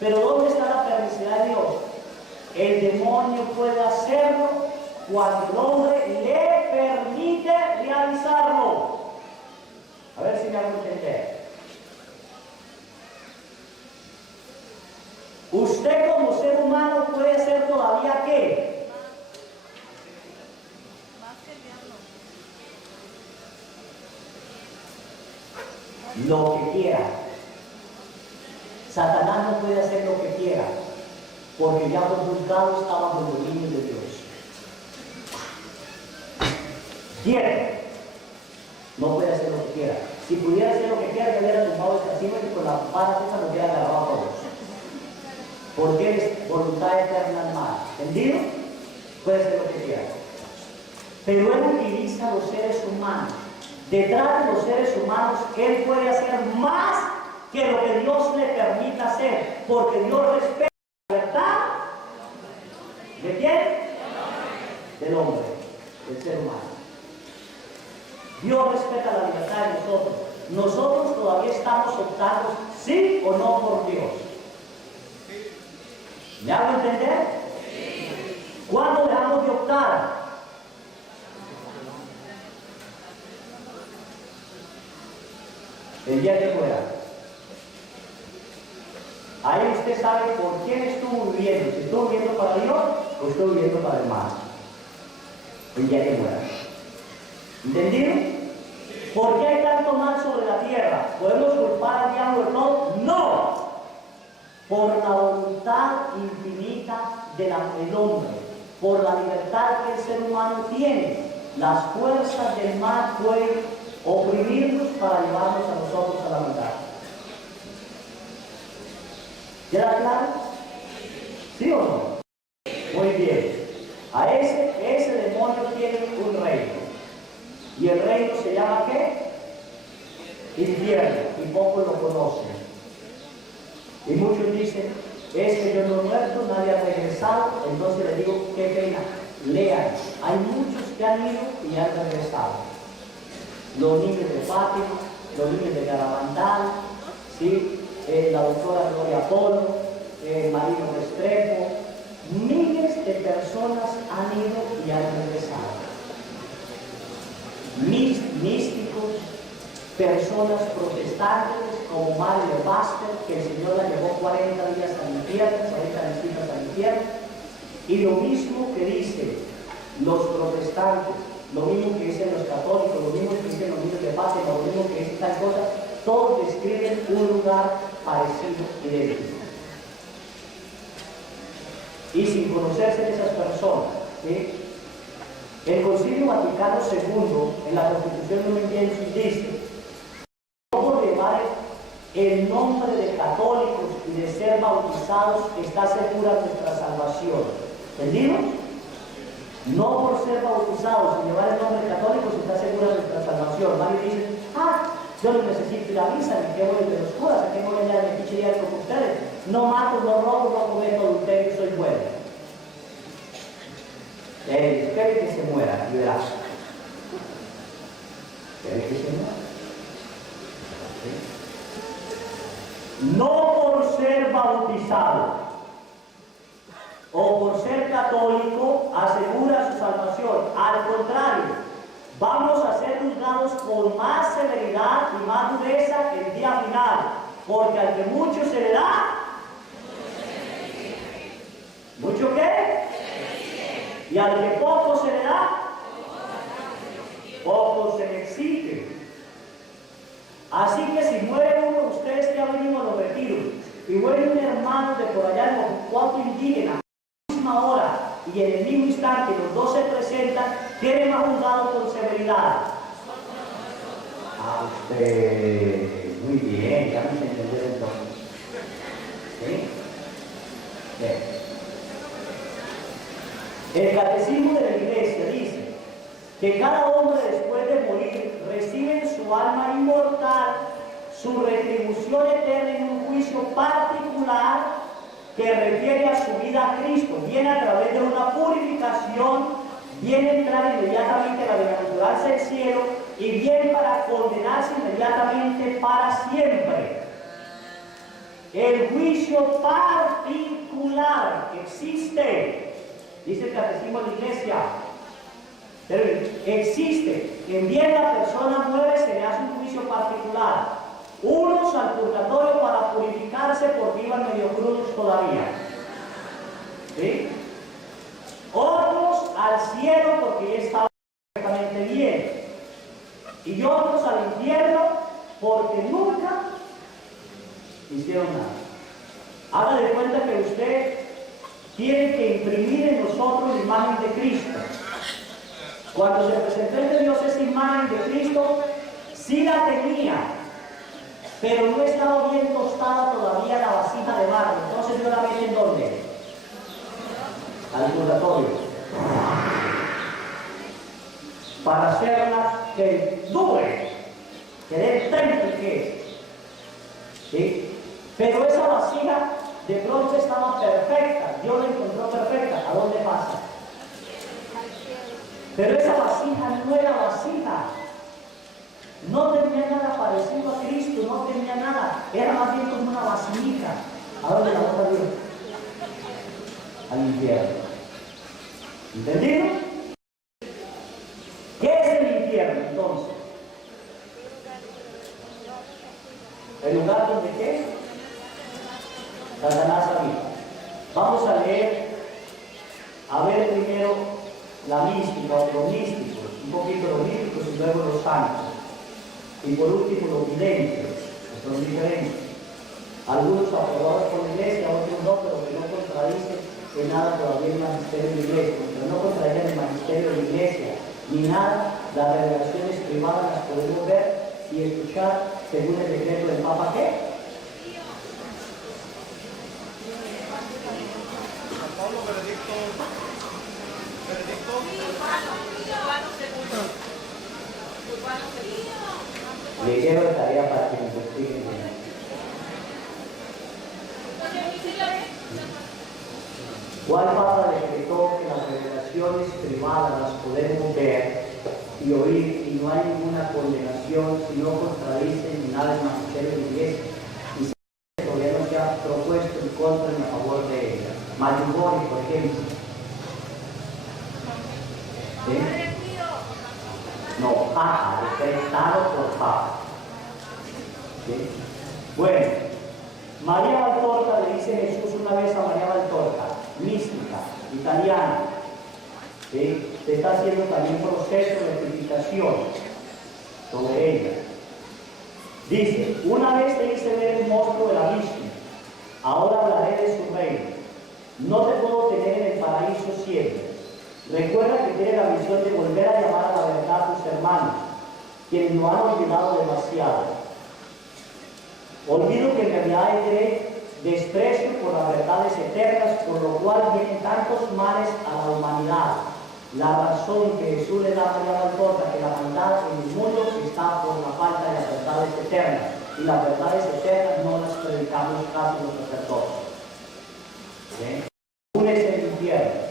Pero ¿dónde está la permisividad de Dios? El demonio puede hacerlo cuando el hombre le permite realizarlo. A ver si me hago entender. Usted como ser humano puede hacer todavía ¿qué? Lo que quiera. Satanás no puede hacer lo que quiera, porque ya por juzgado está bajo el dominio de Dios. Quiere. No puede hacer lo que quiera. Si pudiera hacer lo que quiera, que hubiera tumbado el casino y con la vara esa nos hubiera agarrado a todos. Porque es voluntad eterna al mal. ¿Entendido? Puede hacer lo que quiera. Pero Él utiliza a los seres humanos. Detrás de los seres humanos, Él puede hacer más que lo que Dios le permita hacer. Porque Dios respeta la libertad. ¿De quién? Del hombre, del ser humano. Dios respeta la libertad de nosotros. Nosotros todavía estamos optando sí o no por Dios. ¿Me hago entender? ¿Cuándo dejamos de optar? El día que muera. Ahí usted sabe por quién estuvo viviendo. Si estuvo viviendo para Dios o estuvo viviendo para el mal. El día que muera. ¿Entendido? ¿Por qué hay tanto mal sobre la tierra? ¿Podemos culpar al diablo de todo? ¡No! Por la voluntad infinita del hombre, por la libertad que el ser humano tiene, las fuerzas del mal pueden oprimirnos para llevarnos a nosotros a la maldad. ¿Queda claro? ¿Sí o no? Muy bien. A ese demonio tiene un reino. ¿Y el reino se llama qué? Infierno. Y pocos lo conocen. Y muchos dicen, es que yo no he muerto, nadie ha regresado. Entonces les digo, qué pena, lean. Hay muchos que han ido y han regresado. Los niños de Fátima, los niños de Garabandal, ¿sí? La doctora Gloria Polo, Marino Restrepo, miles de personas han ido y han regresado. Místicos, personas protestantes como Mario Baster, que el Señor la llevó 40 días al infierno, 40 visitas al infierno, y lo mismo que dicen los protestantes, lo mismo que dicen los católicos, lo mismo que dicen los niños de Fátima, lo mismo que dicen tal cosa, todos describen un lugar parecido y idéntico. Y sin conocerse de esas personas, ¿sí? El Concilio Vaticano II, en la Constitución Lumen Gentium, dice: no por llevar el nombre de católicos y de ser bautizados está segura nuestra salvación. ¿Entendido? No por ser bautizados y llevar el nombre de católicos está segura nuestra salvación. Varios dicen, yo no necesito ir a misa, ni que voy de los curas, a que voy a la pichería como ustedes. No mato, no robo, no cometo adulterio, soy bueno. Espere que se muera y verás. Espere que se muera. ¿Sí? No por ser bautizado o por ser católico asegura su salvación. Al contrario, vamos a ser juzgados con más severidad y más dureza el día final, porque al que mucho se le da, ¿mucho qué? Y al que poco se le da, poco se le exige. Así que si muere uno de ustedes que ha venido a los retiros y muere un hermano de por allá en los cuatro indígenas, a la misma hora y en el mismo instante los dos se presentan, ¿quién más juzgado con severidad? A usted. Muy bien, ya me entendieron entonces. ¿Sí? Bien. El Catecismo de la Iglesia dice que cada hombre después de morir recibe en su alma inmortal su retribución eterna en un juicio particular que refiere a su vida a Cristo. Viene a través de una purificación, viene a entrar inmediatamente a la bienaventuranza del cielo y viene para condenarse inmediatamente para siempre. El juicio particular existe, dice el Catecismo de la Iglesia. Pero existe, en bien la persona muere, se le hace un juicio particular. Unos al purgatorio para purificarse porque iban medio crudos todavía. ¿Sí? Otros al cielo porque ya estaban perfectamente bien. Y otros al infierno porque nunca hicieron nada. Haga de cuenta que usted tiene que imprimir en nosotros la imagen de Cristo. Cuando se presentó ante Dios esa imagen de Cristo, sí la tenía, pero no estaba bien tostada todavía la vasija de barro. Entonces yo la mete ¿en dónde? Al purgatorio. Para hacerla que dure, que dé temple, ¿sí? Pero esa vasija de pronto estaba perfecta, Dios la encontró perfecta. ¿A dónde pasa? Pero esa vasija no era vasija. No tenía nada parecido a Cristo, no tenía nada. Era más bien como una vasija. ¿A dónde la boca Dios? Al infierno. ¿Entendido? ¿Qué es el infierno entonces? ¿El lugar donde qué? Satanás habita. Vamos a leer, a ver primero la mística o los místicos, un poquito los místicos y luego los santos. Y por último los videntes, que son diferentes. Algunos aprobados por la iglesia, otros no, pero que no contradicen en nada todavía el magisterio de la iglesia. Pero no contradicen el magisterio de la iglesia, ni nada. Las revelaciones privadas las podemos ver y escuchar según el decreto del Papa, ¿qué? Pablo, veredicto. Le llevo de tarea para que me investiguen. ¿Cuál Papa decretó que las revelaciones privadas las podemos ver y oír y no hay ninguna condenación si no contradicen ni nada el magisterio de la iglesia? Y si el gobierno se ha propuesto en contra y a favor de ella. Mayugori, por ejemplo. ¿Sí? No, Papa, decretado por Papa. ¿Sí? Bueno, María Valtorta, le dice Jesús una vez a María Valtorta, mística, italiana, ¿sí? Se está haciendo también un proceso de purificación sobre ella. Dice, una vez te hice ver el monstruo del abismo, ahora hablaré de su reino. No te puedo tener en el paraíso siempre. Recuerda que tiene la misión de volver a llamar a la verdad a tus hermanos, quienes lo han olvidado demasiado. Olvido que en realidad hay desprecio por las verdades eternas, por lo cual vienen tantos males a la humanidad. La razón que Jesús le da a María Valtorta, que la maldad en el mundo está por la falta de las verdades eternas, y las verdades eternas no las predicamos casi los sacerdotes. ¿Sí? Uno es el infierno.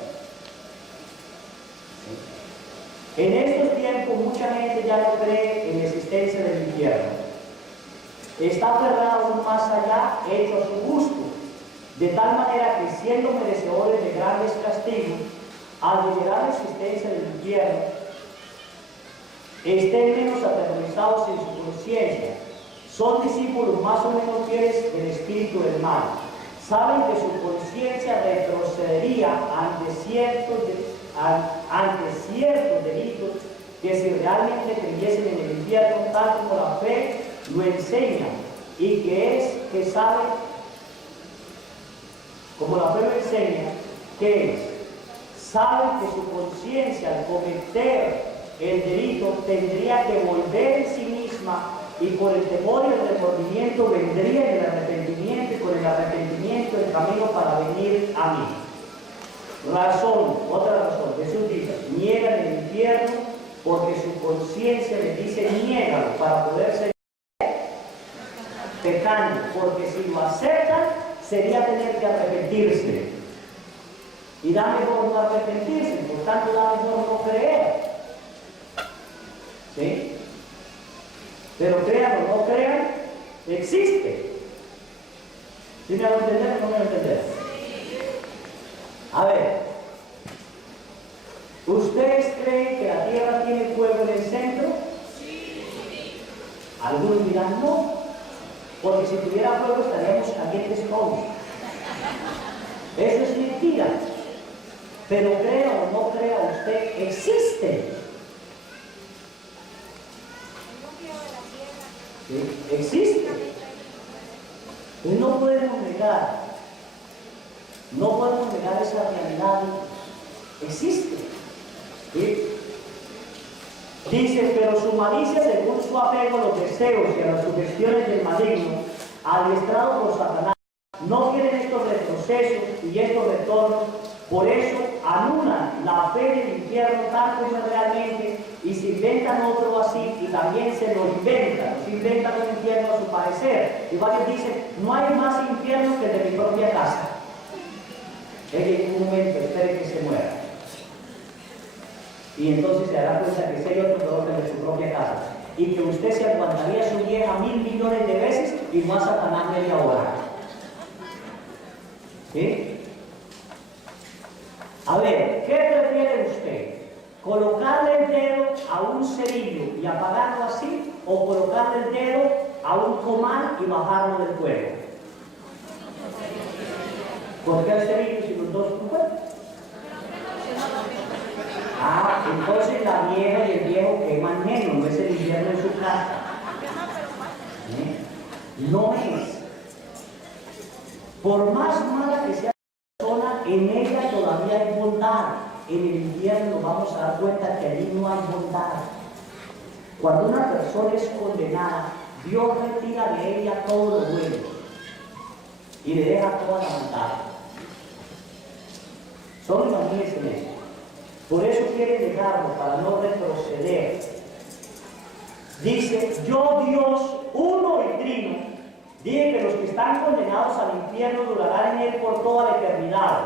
En estos tiempos mucha gente ya no cree en la existencia del infierno. Está aferrado aún más allá, hecho a su gusto, de tal manera que siendo merecedores de grandes castigos, al llegar a la existencia del infierno, estén menos aterrorizados en su conciencia. Son discípulos más o menos fieles del espíritu del mal. Saben que su conciencia retrocedería ante ciertos delitos que si realmente creyesen en el infierno, tal como la fe lo enseña, y que sabe, como la fe lo enseña, que es, saben que su conciencia al cometer el delito tendría que volver en sí misma, y por el temor y el remordimiento vendría el arrepentimiento, y con el arrepentimiento el camino para venir a mí. Razón, otra razón, Jesús dice, niegan el infierno porque su conciencia les dice niégalo para poder ser pecando, porque si lo aceptan sería tener que arrepentirse. Y da mejor no arrepentirse, por tanto da mejor no creer. ¿Sí? Pero crean o no crean, existe. ¿Sí me hago entender o no me hago entender? A ver, ¿ustedes creen que la Tierra tiene fuego en el centro? Algunos dirán no, porque si tuviera fuego estaríamos calientes todos. Eso es mentira. Pero crea o no crea usted, existe. ¿Sí? Existe. Y no podemos negar esa realidad. Existe. ¿Sí? Dice, pero su malicia según su apego a los deseos y a las sugestiones del maligno, adiestrado por Satanás, no quieren estos retrocesos y estos retornos. Por eso anulan la fe del infierno tal como es realmente y se inventan otro así y también se lo inventan, se inventan un infierno a su parecer. Y varios dicen, no hay más infierno que el de mi propia casa. En un momento espere que se muera. Y entonces se dará cuenta que si hay otro peor que el de su propia casa. Y que usted se aguantaría a su vieja 1.000 millones de veces y no a Satanás media hora. ¿Sí? A ver, ¿qué prefiere usted? ¿Colocarle el dedo a un cerillo y apagarlo así? ¿O colocarle el dedo a un comal y bajarlo del fuego? ¿Por qué el cerillo si los dos son fuego? Ah, entonces la vieja y el viejo queman menos, no es el infierno en su casa. No es. Por más mala que sea la persona, en ella todavía hay bondad. En el infierno vamos a dar cuenta que allí no hay bondad. Cuando una persona es condenada, Dios retira de ella todo lo bueno y le deja toda la maldad. Solo imagínense en eso. Por eso quieren dejarlo, para no retroceder. Dice, yo Dios, uno y trino, dije que los que están condenados al infierno durarán en él por toda la eternidad,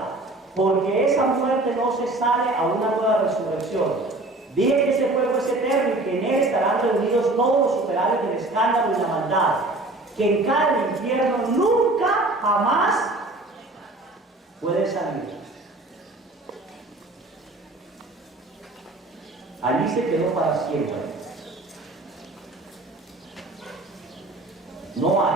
porque esa muerte no se sale a una nueva resurrección. Dije que ese fuego es eterno y que en él estarán reunidos todos los superables del escándalo y la maldad, que en cada infierno nunca, jamás puede salir. Allí se quedó para siempre. No hay.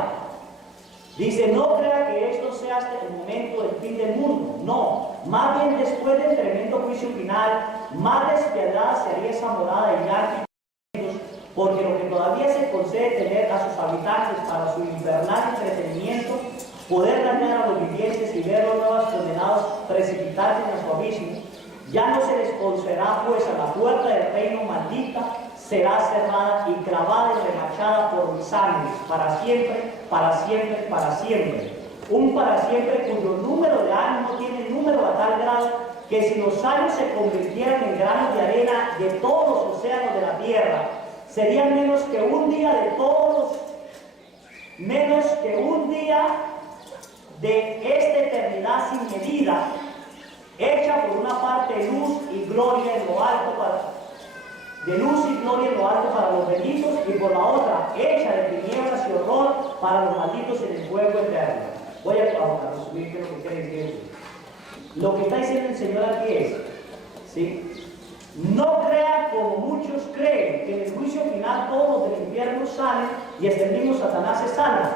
Dice, no crea que esto sea hasta el momento del fin del mundo. No, más bien después del tremendo juicio final, más despiadada sería esa morada de llanto, porque lo que todavía se concede tener a sus habitantes para su infernal entretenimiento, poder dañar a los vivientes y ver los nuevos condenados precipitarse en su abismo, ya no se les concederá, pues a la puerta del reino maldita será cerrada y clavada y remachada por mis sangre, para siempre, para siempre, para siempre. Un para siempre cuyo número de años no tiene número a tal grado que si los años se convirtieran en granos de arena de todos los océanos de la tierra, serían menos que un día de todos, menos que un día de esta eternidad sin medida, hecha por una parte luz y gloria en lo alto para los benditos, y por la otra hecha de tinieblas y horror para los malditos en el fuego eterno. Voy a resumir qué es lo que quiere decir. Lo que está diciendo el Señor aquí es, ¿sí? No crean como muchos creen, que en el juicio final todos los del infierno salen y hasta el mismo Satanás se salva.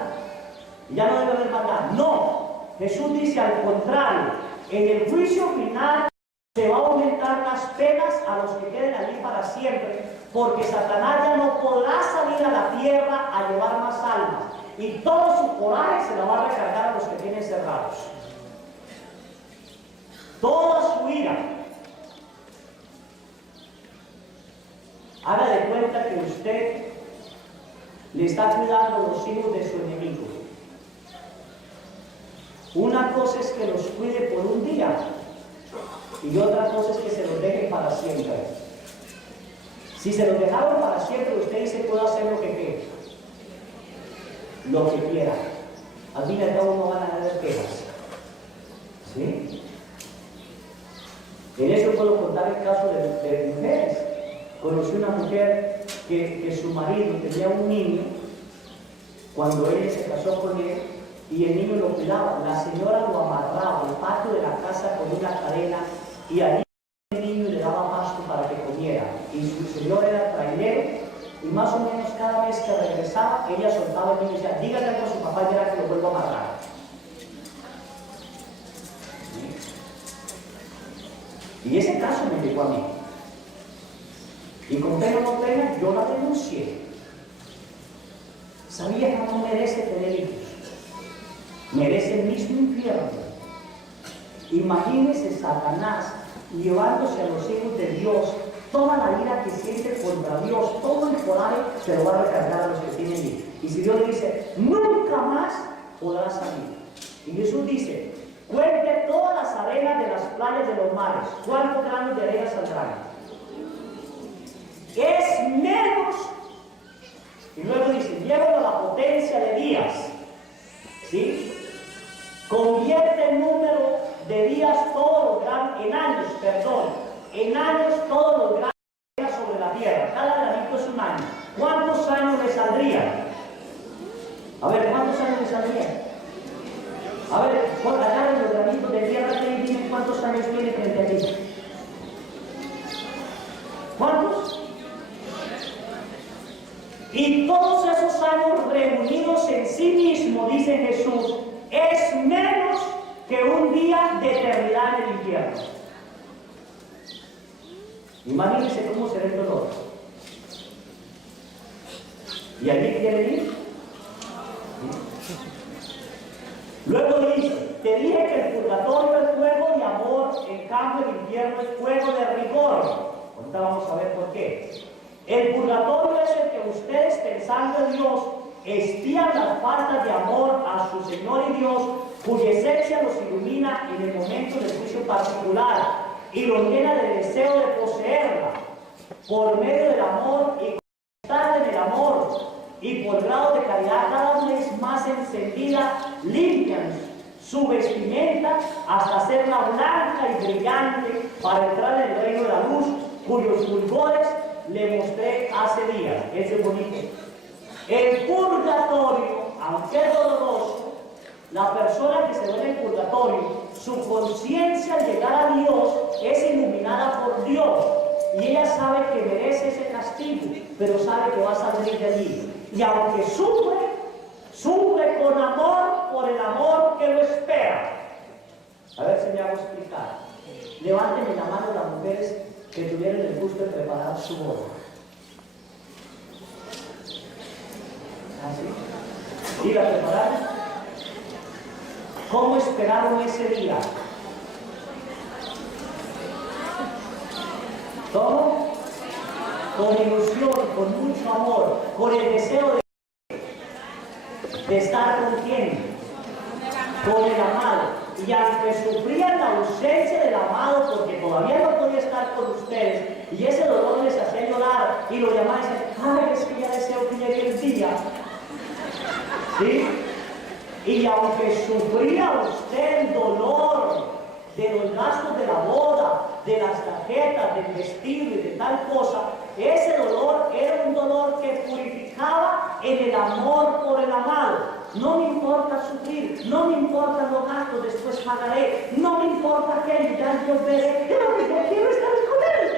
Y ya no debe haber maldad. No, Jesús dice al contrario, en el juicio final se va a aumentar las penas a los que queden allí para siempre, porque Satanás ya no podrá salir a la tierra a llevar más almas, y todo su coraje se la va a recargar a los que tienen cerrados. Toda su ira. Haga de cuenta que usted le está cuidando los hijos de su enemigo. Una cosa es que los cuide por un día y otra cosa es que se los dejen para siempre. Si se los dejaron para siempre, usted dice, puedo hacer lo que quiera. Lo que quiera. al fin y al cabo no van a haber quejas. ¿Sí? En eso puedo contar el caso de mujeres. Conocí una mujer que su marido tenía un niño cuando ella se casó con él y el niño lo cuidaba. La señora lo amarraba al patio de la casa con una cadena y allí el niño le daba pasto para que comiera. Y su señor era trailero y más o menos cada vez que regresaba ella soltaba el niño y decía, dígale algo a su papá y era que lo vuelvo a amarrar. Y ese caso me llegó a mí. Y con pena o no pena, yo la denuncié. Sabía que no merece tener hijos. Merece el mismo infierno. Imagínese Satanás llevándose a los hijos de Dios, toda la ira que siente contra Dios, todo el coraje se lo va a recargar a los que tienen hijos. Y si Dios le dice, nunca más podrás salir. Y Jesús dice, cuente todas las arenas de las playas de los mares. ¿Cuántos granos de arena saldrán? Es menos. Y luego dice, lleva la potencia de días. ¿Sí? Convierte el número de días todos los granos, en años todos los granos sobre la tierra. Cada granito es un año. ¿Cuántos años le saldrían? A ver, ¿cuántos años le saldrían? A ver, agarren los granitos de tierra y dime cuántos años tiene frente a ti. ¿Cuántos? Y todos esos años reunidos en sí mismo, dice Jesús, es menos que un día de eternidad en el infierno. Imagínense cómo será el dolor. ¿Y allí quieren ir? Luego dice, te dije que el purgatorio es fuego de amor, en cambio el infierno es fuego de rigor. Ahorita vamos a ver por qué. El purgatorio es el que ustedes, pensando en Dios, espían las faltas de amor a su Señor y Dios, cuya esencia los ilumina en el momento del juicio particular y los llena de deseo de poseerla por medio del amor y estar en el amor y por grado de caridad cada vez más encendida, limpian su vestimenta hasta hacerla blanca y brillante para entrar en el reino de la luz, cuyos fulgores le mostré hace días. Ese es bonito. El purgatorio, aunque es doloroso, la persona que se ve en el purgatorio, su conciencia al llegar a Dios es iluminada por Dios y ella sabe que merece ese castigo, pero sabe que va a salir de allí. Y aunque sufre con amor por el amor que lo espera. A ver si me hago explicar. Levanten la mano las mujeres que tuvieron el gusto de preparar su boda. ¿Así? ¿Y la prepararon? ¿Cómo esperaron ese día? ¿Cómo? Con ilusión, con mucho amor, con el deseo de estar con quién, con el amado. Y aunque sufrían la ausencia del amado porque todavía no podía estar con ustedes y ese dolor les hacía llorar y lo llamaban y decían, ay, es que ya deseo que llegue el día. ¿Sí? Y aunque sufría usted el dolor de los gastos de la boda, de las tarjetas, del vestido y de tal cosa, ese dolor era un dolor que purificaba en el amor por el amado. No me importa sufrir, no me importan los gastos, después pagaré, no me importa que ya yo veré, pero que yo quiero estar con él.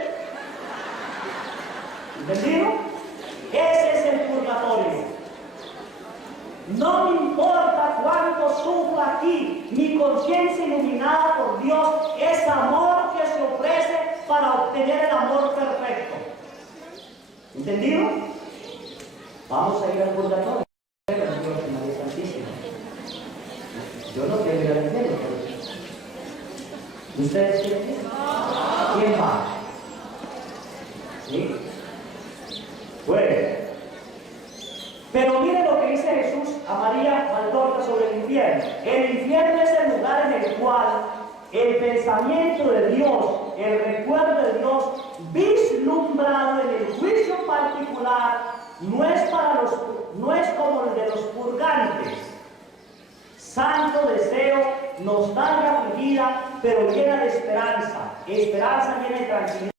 ¿Entendido? Ese es el purgatorio. No me importa cuánto sufra aquí, mi conciencia iluminada por Dios es amor que se ofrece para obtener el amor perfecto. ¿Entendido? Vamos a ir al purgatorio. María Santísima. Yo no quiero ir al infierno, pero ¿ustedes quieren ir? ¿Quién va? ¿Sí? Bueno. Pero miren lo que dice Jesús a María Magdalena sobre el infierno. El infierno es el lugar en el cual el pensamiento de Dios, el recuerdo de Dios, vislumbrado en el juicio particular, no es como el de los purgantes, nostalgia afligida, pero llena de esperanza. Esperanza llena de tranquilidad.